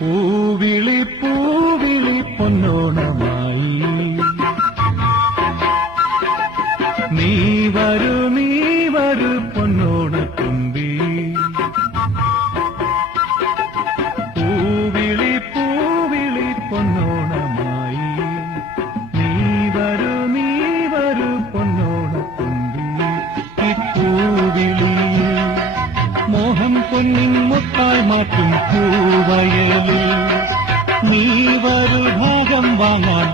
പൂവിളി പൂവിളി പൊന്നോണമായി നീ വരൂ പൊന്നോണത്തുമ്പി പൂവിളി പൂവിളി പൊന്നോണമായി നീ വരൂ പൊന്നോണത്തുമ്പി ഈ പൂവിളി മോഹം പൊന്നിൻ മുത്തായി മാറ്റും പൂവയലിൽ നീ വരൂ ഭാഗം വാങ്ങാൻ